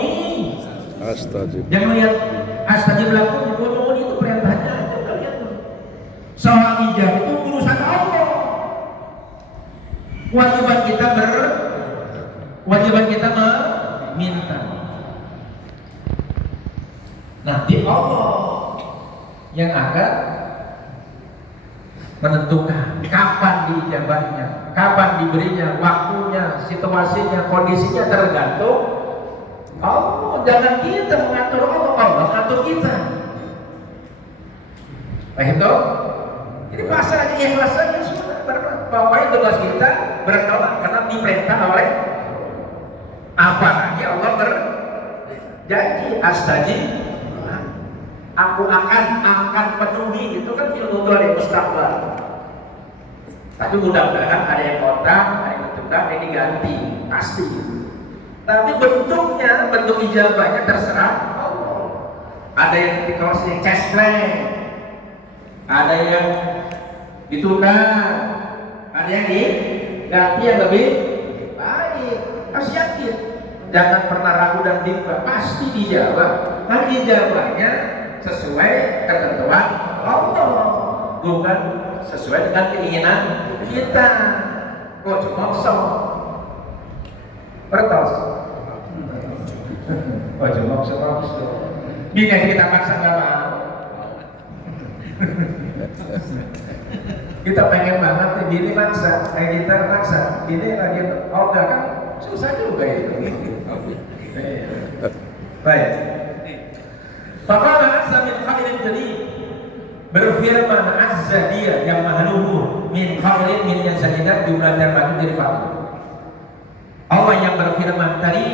ud'uni Astajib. jangan lihat astajib lakum, ud'uni itu perintahnya aja kalian. Soal ijab itu urusan Allah. Kewajiban kita meminta. Nanti Allah yang akan menentukan kapan diijabahnya, kapan diberinya, waktunya, situasinya, kondisinya tergantung Allah. Jangan kita mengatur Allah, Allah mengatur kita. Paham toh? Ini masalah ikhlas saja sudah. Pokoknya tugas kita berdoa karena diperintah oleh apalagi Allah berjanji astajib. Aku akan penuhi, itu kan film dari mustaqbal. Tapi mudah-mudahan ada yang kotak, ada yang ditunda, ada yang diganti, pasti. Tapi bentuknya, bentuk ijabahnya terserah Allah. Ada yang dikasih cash play, ada yang ditunda, ada yang diganti yang lebih baik. Harus yakin, jangan pernah ragu dan bimbang, pasti dijawab. Nah ijabahnya sesuai ketentuan Allah, bukan sesuai dengan keinginan kita. Kok cuma sok bertos, kok cuma sok bini kita maksa nggak mau. Kita pengen banget nih bini maksa, kita maksa, bini lagi enggak kan susah juga itu. Baik. Faqala azza min qailin jadid, berfirman azza dia yang maha luhur, min qailin min yang zaidah jumlah terbanyak dari fakir. Allah yang berfirman tadi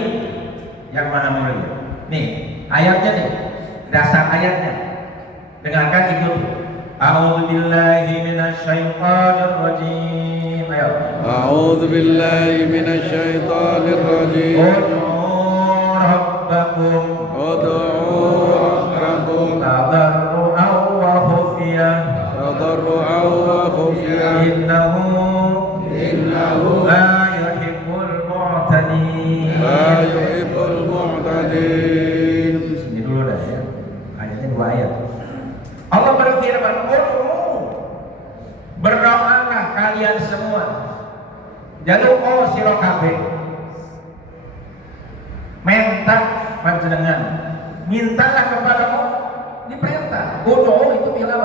yang maha mulia. Nih ayatnya nih, dasar ayatnya. Dengarkan ikuti. A'udzu billahi minasy syaithanir rajim. Ayo. A'udzu billahi minasy syaithanir rajim. Ud'u rabbakum tadarru'an wa khufyah innahu la yuhibbul mu'tadin. Sini dulu dah ya. Ayatnya 2 ayat. Allah berfirman, berdoalah kalian semua. Jaluk sira kabeh. Minta panjenengan. Mintalah kepada Allah. Diperintah. Itu bilang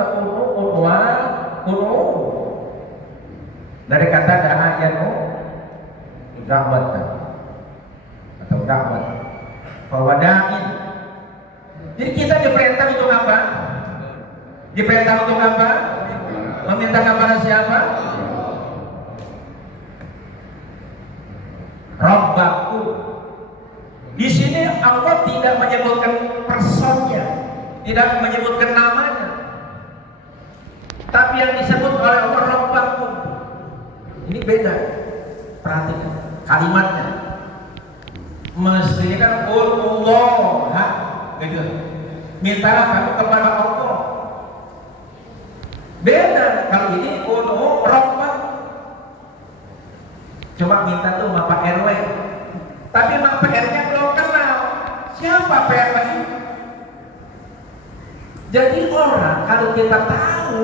ud'u. Dari kata da'ayanu da'watan atau da'wat. Fawada'in. Jadi kita diperintah untuk apa? Diperintah untuk apa? Meminta kepada siapa? Rabbaku. Di sini Allah tidak menyebutkan personnya, tidak menyebutkan namanya, tapi yang disebut oleh Allah Rabbaku. Ini beda. Perhatikan kalimatnya. Mestinya kan Allah, gitu. Mintalah kamu kepada Allah. Beda kalau ini Rabbak. Cuma minta tuh sama Pak RW. Tapi Pak PR-nya belum kenal. Siapa PR itu? Jadi orang kalau kita tahu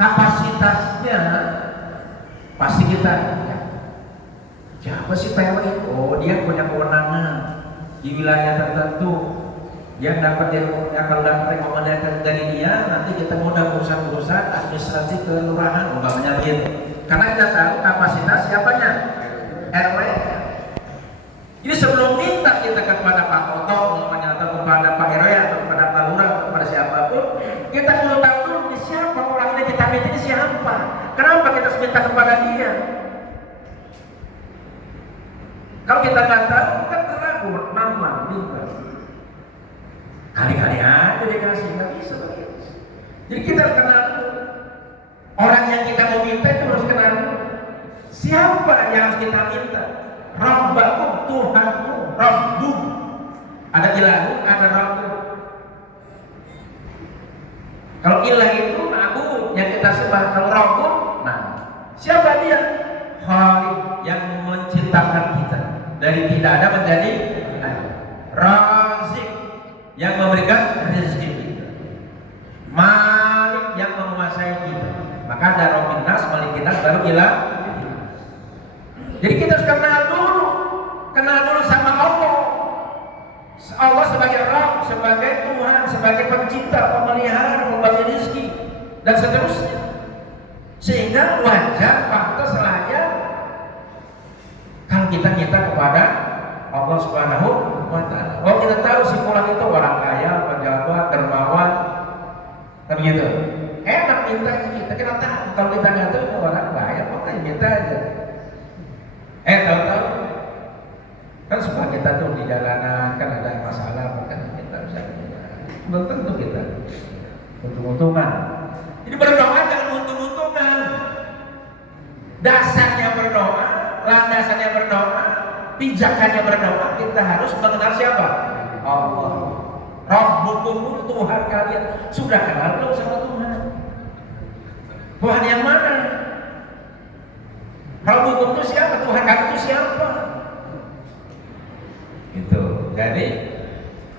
kapasitasnya, pasti kita ya, siapa sih PR itu? Oh, dia punya kewenangan di wilayah tertentu. Dia dapat kalau dapat rekomendasi dari dia, nanti kita mudah urusan administrasi kelurahan, umpamanya gitu. Karena kita tahu kapasitas siapanya, RW. Ini sebelum minta kita kepada Pak Toto, umpamanya atau kepada Pak RW atau kepada Pak Lurah atau kepada siapapun, kita perlu tahu dulu ini siapa orangnya kita minta ini siapa. Kenapa kita harus minta kepada dia? Kalau kita nggak tahu, kan ragu, nama, bingung. Kali-kali aja dikasih, nggak bisa begitu. Jadi kita harus kenal dulu. Orang yang kita mau minta itu harus kenal dulu. Siapa yang harus kita minta? Rabbakum, Tuhanmu, Rabbu. Ada ilahu, ada Rabbu. Kalau ilah itu ma'bud yang kita sembah. Kalau Rabbu, nah siapa dia? Khaliq yang menciptakan kita dari tidak ada menjadi ada. memberikan rezeki kita. Malik yang menguasai kita. Maka ada Rabbin Nas, Malikin Nas, baru ilah. Jadi kita harus kenal dulu sama Allah. Allah sebagai Rabb, sebagai Tuhan, sebagai pencipta, pemelihara, pembagi rezeki, dan seterusnya. Sehingga wajar, pantas, layak kalau kita minta kepada Allah Subhanahu wa Ta'ala. Kalau kita tahu si fulan itu orang kaya, pejabat, dermawan, kan gitu. Enak minta kita tahu. Kalau kita nggak tahu orang kaya, pokoknya minta aja. Tahu-tahu kan semua kita tuh di jalanan kan ada masalah, kan kita bisa belum tentu kita untung-untungan. Jadi berdoa jangan untung-untungan. Dasarnya berdoa, landasannya berdoa, pijakannya berdoa. Kita harus mengenal siapa? Allah. Rabbukum, Tuhan kalian. Sudah kenal belum sama Tuhan? Tuhan yang mana? Rabbukum itu siapa? Tuhan kalian itu siapa? Itu. Jadi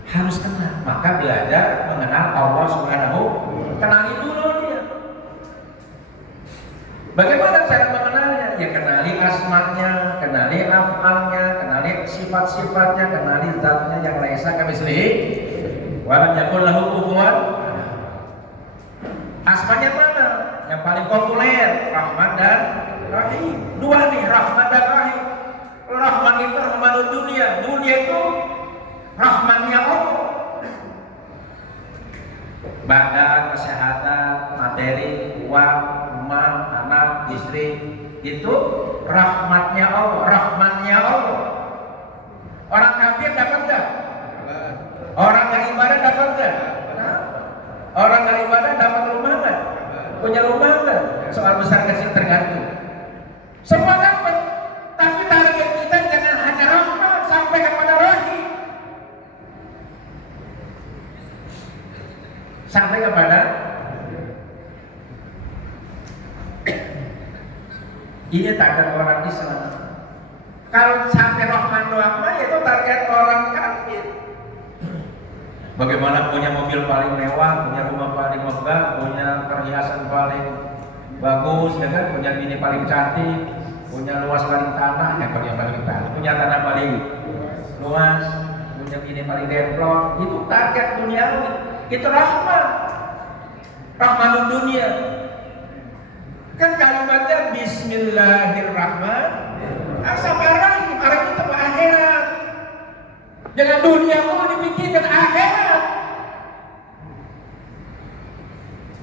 harus kenal. Maka belajar mengenal Allah Subhanahu. Kenali dulu dia. Bagaimana cara mengenalnya? Ya kenali asmanya, kenali af'alnya, kenali sifat-sifatnya, kenali zatnya yang laisa kamitslihi wa lam yakul lahu kufuwan. Asmanya mana? Yang paling populer, Rahman dan Rahim. Dua nih, Rahman dan Rahim. Rahman itu rahmanul dunia. Dunia itu rahmannya Allah. Badan, kesehatan, materi, uang, rumah, anak, istri, itu rahmatnya Allah, rahmannya Allah. Orang kafir dapat enggak? Orang yang ibadah dapat enggak? Orang yang ibadah dapat rumah enggak? Punya rumah enggak? Soal besar kecil tergantung. Semua dapat, tapi target kita jangan hanya rahmat sampai kepada rahim. Sampai kepada ini target orang Islam. Kalau sampai Rahman doang mah itu target orang kafir. Bagaimana punya mobil paling mewah, punya rumah paling megah, punya perhiasan paling bagus, ya kan? Punya bini paling cantik, punya luas paling tanah, punya tanah paling luas, punya bini paling demplon. Itu target duniawi. Itu rahmat, rahmanul dunia. Kan kalimatnya Bismillahirrahmanirrahim. Sampai rahim, arah itu akhirat. Jangan dunia mau dipikirkan akhirat.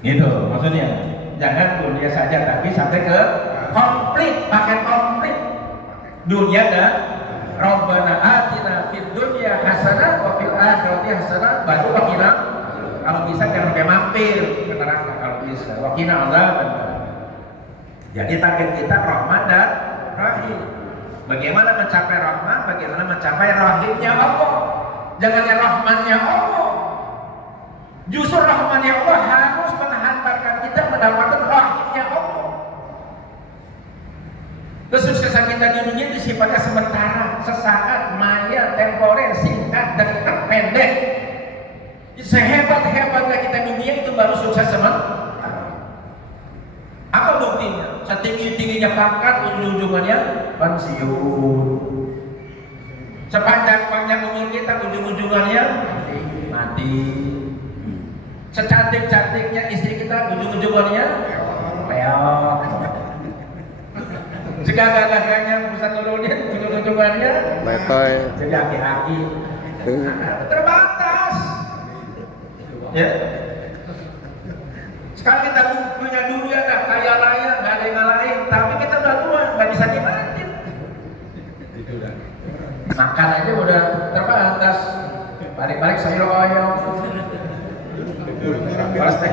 Gitu maksudnya. Jangan dunia saja, tapi sampai ke komplit, paket komplit. Dunia dan Rabbana atina fid dunya hasanah wa fil akhirati hasanah baru wakina. Kalau bisa jangan sampai mampir ke neraka kalau bisa. Wakina azaban. Jadi target kita rahmat dan rahim. Bagaimana mencapai rahmat, bagaimana mencapai rahimnya Allah. Jangannya rahmannya Allah. Justru rahmannya Allah harus menghantarkan kita mendapatkan rahimnya Allah. Kesuksesan kita di dunia itu sifatnya sementara, sesaat, maya, temporer, singkat, dekat, pendek. Sehebat-hebatnya kita di dunia itu baru sukses sementara. Apa buktinya? Setinggi-tingginya pangkat, ujung-ujungannya pensiun. Sepanjang-panjang umur kita, ujung-ujungannya mati. Secantik-cantiknya istri kita, ujung-ujungannya peok. Segala-galanya bisa turunin, ujung-ujungannya Letoy. jadi aki-aki. Terbatas. Ya. Sekarang kita punya dunia dah kaya raya, nggak ada yang ngalahin, tapi kita udah tua, nggak bisa dilanjut. Makan aja udah terbatas. Balik-balik sayur oyong. Pasti.